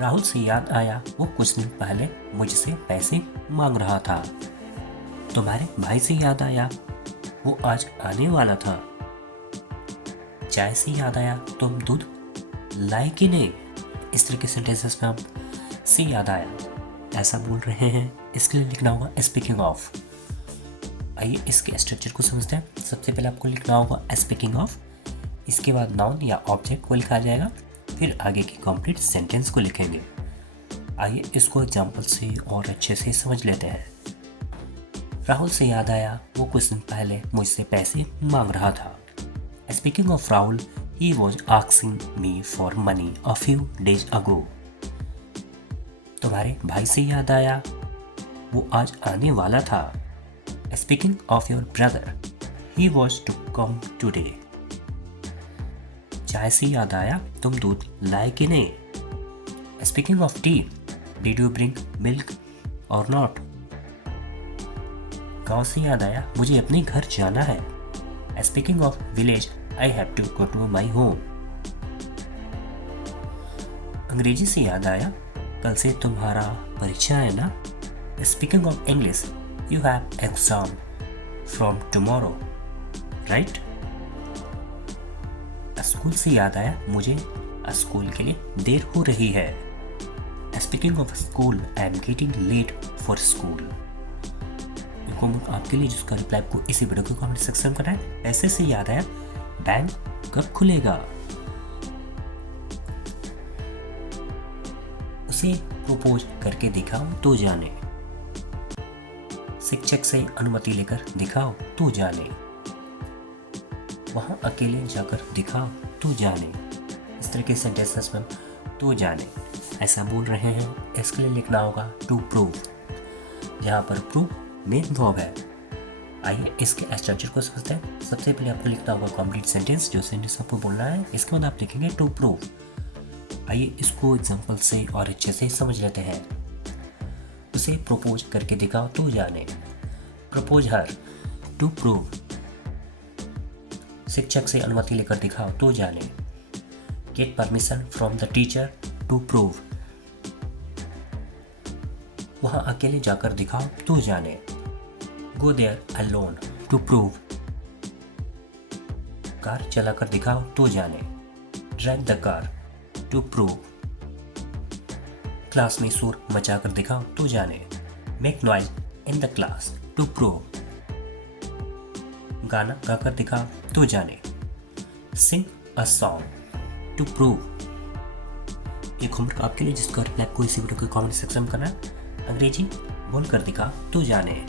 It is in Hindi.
राहुल से याद आया वो कुछ दिन पहले मुझसे पैसे मांग रहा था। तुम्हारे भाई से याद आया वो आज आने वाला था। चाय से याद आया तुम दूध लाए कि नहीं। इस तरह के सेंटेंसेस में हम से याद आया ऐसा बोल रहे हैं, इसके लिए लिखना होगा स्पीकिंग ऑफ। आइए इसके स्ट्रक्चर को समझते हैं। सबसे पहले आपको लिखना होगा स्पीकिंग ऑफ, इसके बाद नाउन या ऑब्जेक्ट को लिखा जाएगा, फिर आगे की कंप्लीट सेंटेंस को लिखेंगे। आइए इसको एग्जाम्पल से और अच्छे से समझ लेते हैं। राहुल से याद आया वो कुछ दिन पहले मुझसे पैसे मांग रहा था। Speaking of Rahul, he was asking me for money a few days ago. तुम्हारे भाई से याद आया वो आज आने वाला था। Speaking of your brother, he was to come today. चाय से याद आया तुम दूध लाए कि नहीं। Speaking of tea, did you bring milk or not? गांव से याद आया मुझे अपने घर जाना है। Speaking of village, I have to go to my home. अंग्रेजी से याद आया कल से तुम्हारा परीक्षा है ना। Speaking of English, you have exam from tomorrow, right? School से याद आया मुझे स्कूल के लिए देर हो रही है। Speaking of school, I am getting late for school. आपके लिए जिसका रिप्लाई आपको इसी वीडियो के कमेंट सेक्शन में करना है। ऐसे से याद आया बैंक कब खुलेगा। उसे प्रपोज करके दिखाओ तो जाने। शिक्षक से अनुमति लेकर दिखाओ तो जाने। वहां अकेले जाकर दिखाओ तो जाने। इस तरह के सेंटेंसेस में तो जाने ऐसा बोल रहे हैं, इसके लिए लिखना होगा टू प्रूव, जहां पर प्रूव मेन वर्ब है। आइए इसके स्ट्रक्चर को समझते हैं। सबसे पहले आपको लिखना होगा कंप्लीट सेंटेंस, जो सेंटेंस आपको बोलना है, इसके बाद आप लिखेंगे टू प्रूव। आइए इसको एग्जांपल से और अच्छे से समझ लेते हैं। उसे प्रपोज करके दिखाओ तो जाने। Propose her to prove. शिक्षक से अनुमति लेकर दिखाओ तो जाने। Get permission from the teacher to prove. वहां अकेले जाकर दिखाओ तो जाने। Go there alone to prove. Car चलाकर दिखाओ तो जाने। Drive the car to prove. Class में शोर मचाकर दिखाओ तो जाने। Make noise in the class to prove. गाना गाकर दिखाओ तो जाने। Sing a song to prove. एक होमवर्क आपके लिए जिसका रिप्लाई आपको इसी वीडियो के कमेंट सेक्शन में करना है। अंग्रेजी बोलकर दिखाओ तो जाने।